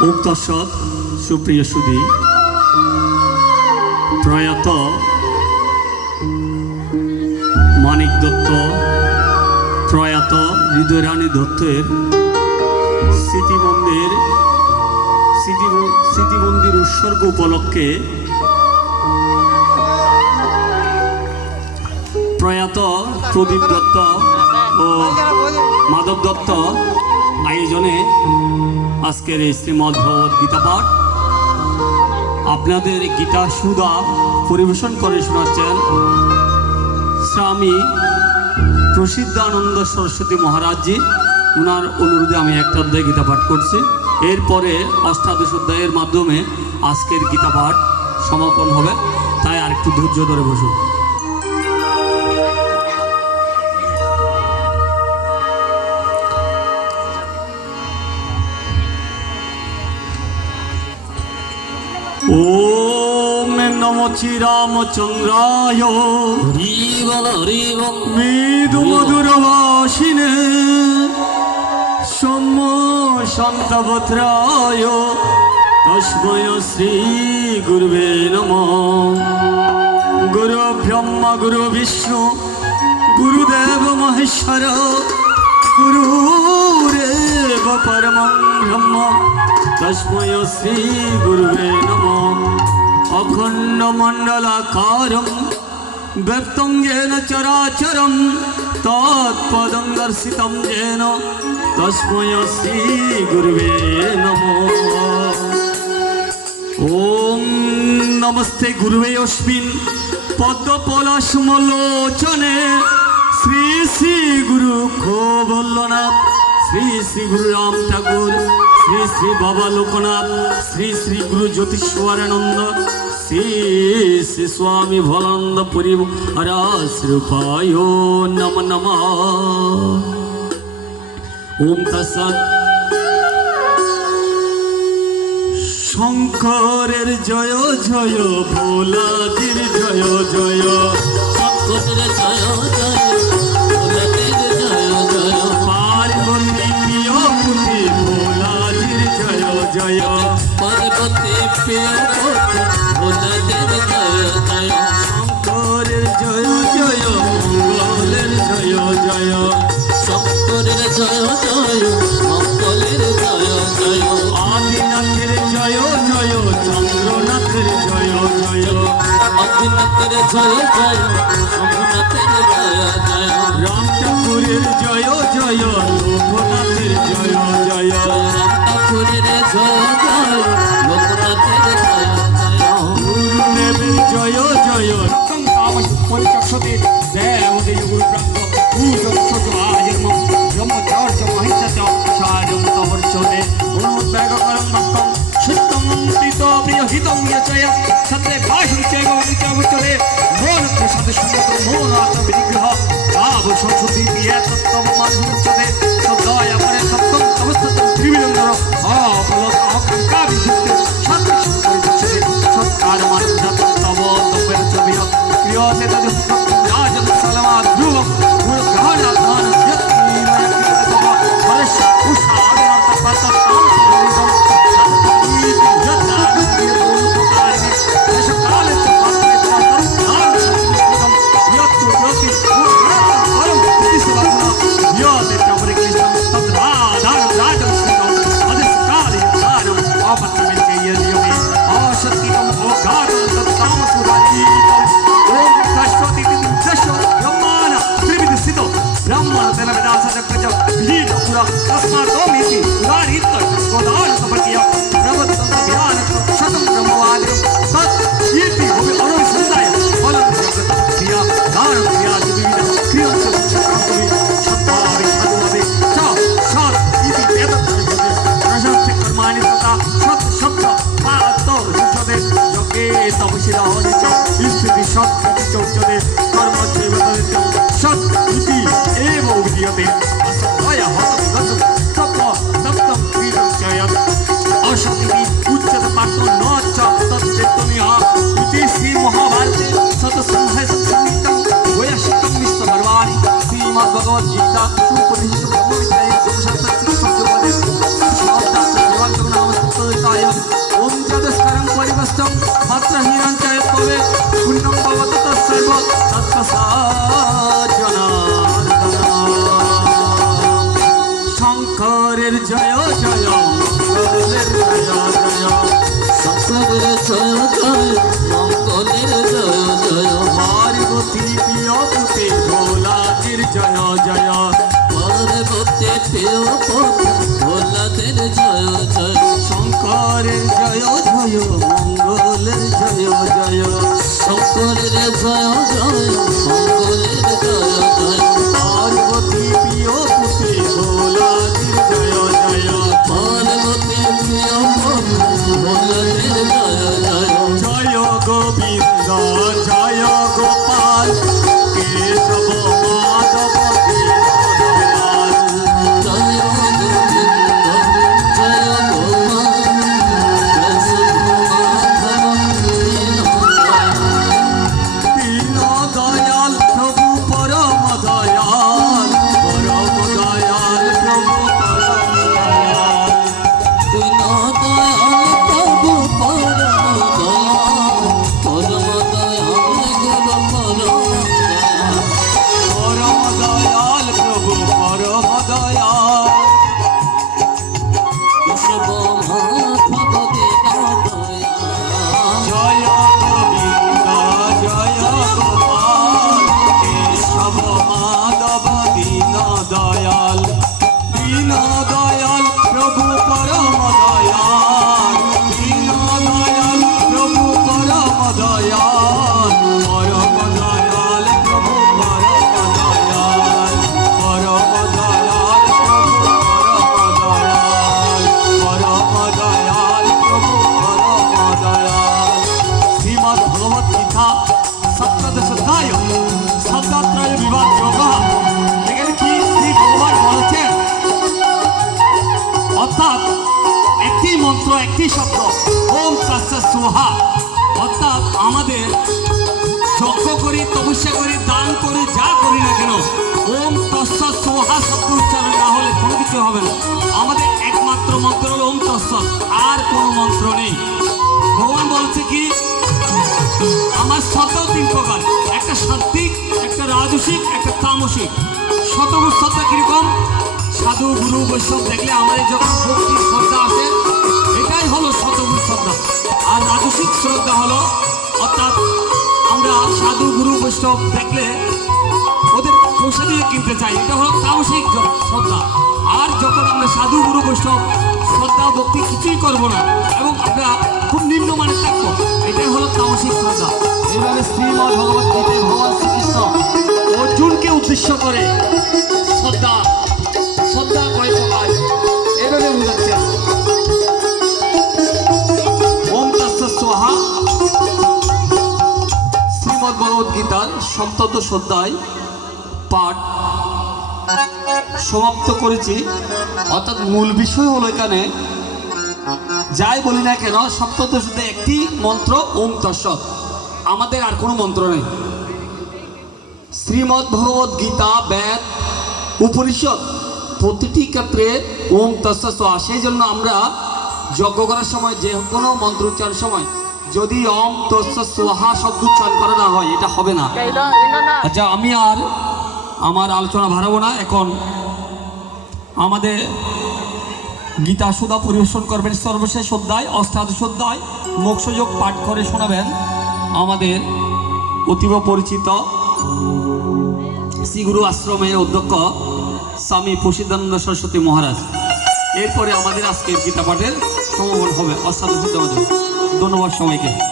তৎসৎ সুপ্রিয় সুধী, প্রয়াত মানিক দত্ত, প্রয়াত হৃদয়রানী দত্তের স্মৃতি মন্দির স্মৃতি স্মৃতি মন্দির উৎসর্গ উপলক্ষে প্রয়াত প্রদীপ দত্ত ও মাধব দত্ত আয়োজনে আজকের এই শ্রীমদ্ ভগবত গীতা পাঠ। আপনাদের গীতা সুদা পরিবেশন করে শোনাচ্ছেন স্বামী প্রসিদ্ধানন্দ সরস্বতী মহারাজজি। ওনার অনুরোধে আমি একটা অধ্যায় গীতা পাঠ করছি। এরপরে অষ্টাদশ অধ্যায়ের মাধ্যমে আজকের গীতা পাঠ সমাপন হবে। তাই আরেকটু ধৈর্য ধরে বসুন। ওম নম শ্রীরামচন্দ্রায়। হরি বল হরি বল মৃদু মধুর ভাষিনে সৌম্য শান্তভদ্রায়। তস্ময় শ্রী গুরুবে নম। গুরু ব্রহ্মা গুরু বিষ্ণু গুরুদেব মহেশ্বর গুরুরেব পরম ব্রহ্ম তস্ময় শ্রী গুরুবে নম। অখণ্ড মণ্ডলাকারম ব্যক্তং येन চরাচরম তৎপদং দর্শিতম येन তস্মৈ শ্রী গুরুবে নমো ওম নমস্তে গুরুবে অস্মিন পদ্মপলাশমলোচনে শ্রী শ্রী গুরু খোবল্লনাথ শ্রী শ্রী গুরু রাম ঠাকুর শ্রী শ্রী বাবা লোকনাথ, শ্রী শ্রী গুরু জ্যোতিষ্বরানন্দ, শ্রী শ্রী স্বামী ভলানন্দ পুরী হরাশ্রুপায় নম নম। ওম তৎসৎ শঙ্করের জয় জয়, ভোলাজির জয় জয়। পার্বতী প্রিয় ভোলাদের জয় জয় শঙ্করের জয় জয় মঙ্গলের জয় জয় শঙ্করের জয় জয় মঙ্গলের জয় জয় আদিনাথের জয় জয় চন্দ্রনাথের জয় জয় অদিনাথের জয় জয় জয় জয় রাম জয় জয় লোকনাথের জয় জয় সত্রে ভাষণ চৈব অমিতাবচরে মন প্রসাদ সম্মত মন আত্মবিনিগ্রহ ভাব সংস্কৃতি দিয়ে তত্ত্বম মানভুচ্যতে সদয় আমরে তত্ত্বম অবস্থতম ত্রিবিলঙ্গর অপলক অহংকার বিশুদ্ধে শান্তি পরিচক্ষতে लीड पुरा अस्माकमेति नारीत्तम् জয় জয়। পার্বতী প্রিয় ভোলাদের জয় জয়। শঙ্করের জয় জয়। মঙ্গলের জয় জয়। শঙ্করের জয় জয়। মঙ্গলের জয় জয়। পার্বতী প্রিয় মন্ত্র একটি শব্দ। ওম তস্য সোহা। অর্থাৎ আমাদের যজ্ঞ করি, তপস্যা করি, দান করি, যা করি না কেন, ওম তস্য সোহা শব্দ উচ্চারণ না হলে কোনো কিছু হবে না। আমাদের একমাত্র মন্ত্র হল ওম তস্য, আর কোনো মন্ত্র নেই। ভগবান বলছে কি, আমার শত তিন প্রকার, একটা সাত্বিক, একটা রাজসিক, একটা তামসিক। শতগুর শ্রদ্ধা কীরকম? সাধু গুরু বৈষ্ণব দেখলে আমাদের যখন ভক্তি শ্রদ্ধা আসে এটাই হলো শতগুর শ্রদ্ধা। আর রাজসিক শ্রদ্ধা হলো, অর্থাৎ আমরা সাধু গুরু বৈষ্ণব দেখলে ওদের পয়সা দিয়ে কিনতে চাই। এটা হলো তামসিক শ্রদ্ধা। আর যখন আমরা সাধু গুরু বৈষ্ণব শ্রদ্ধা, ভক্তি কিছুই করব না এবং আমরা খুব নিম্ন নিম্নমানের থাকব, এটাই হলো তামসিক শ্রদ্ধা। এইভাবে শ্রীমদ ভগবত গীতায় ভগবান শ্রীকৃষ্ণ অর্জুনকে উদ্দেশ্য করে গীতার সপ্তদশ পাঠ সমাপ্ত করেছি। অর্থাৎ মূল বিষয় হলো এখানে, যাই বলি না কেন সপ্তদশ অধ্যায় একটি মন্ত্র, ওম তস্য। আমাদের আর কোনো মন্ত্র নেই। শ্রীমদ্ ভগবত গীতা, বেদ, উপনিষদ, প্রতিটি ক্ষেত্রে ওম স্বাহা। সেই জন্য আমরা যজ্ঞ করার সময় যে কোনো মন্ত্র উচ্চারণের সময় যদি ওম তস্য সোহা শব্দ উচ্চারণ করা না হয় এটা হবে না। আচ্ছা আমি আর আমার আলোচনা বাড়াবো না। এখন আমাদের গীতা সুধা পরিবেশন করবেন সর্বশেষ অধ্যায় অষ্টাদশ অধ্যায়। মোক্ষযোগ পাঠ করে শোনাবেন আমাদের অতীব পরিচিত শ্রীগুরু আশ্রমের অধ্যক্ষ স্বামী প্রসিদ্ধানন্দ সরস্বতী মহারাজ। এরপরে আমাদের আজকের গীতা পাঠের সমাপন হবে। অষ্টাদশ অধ্যায়। ধন্যবাদ সবাইকে।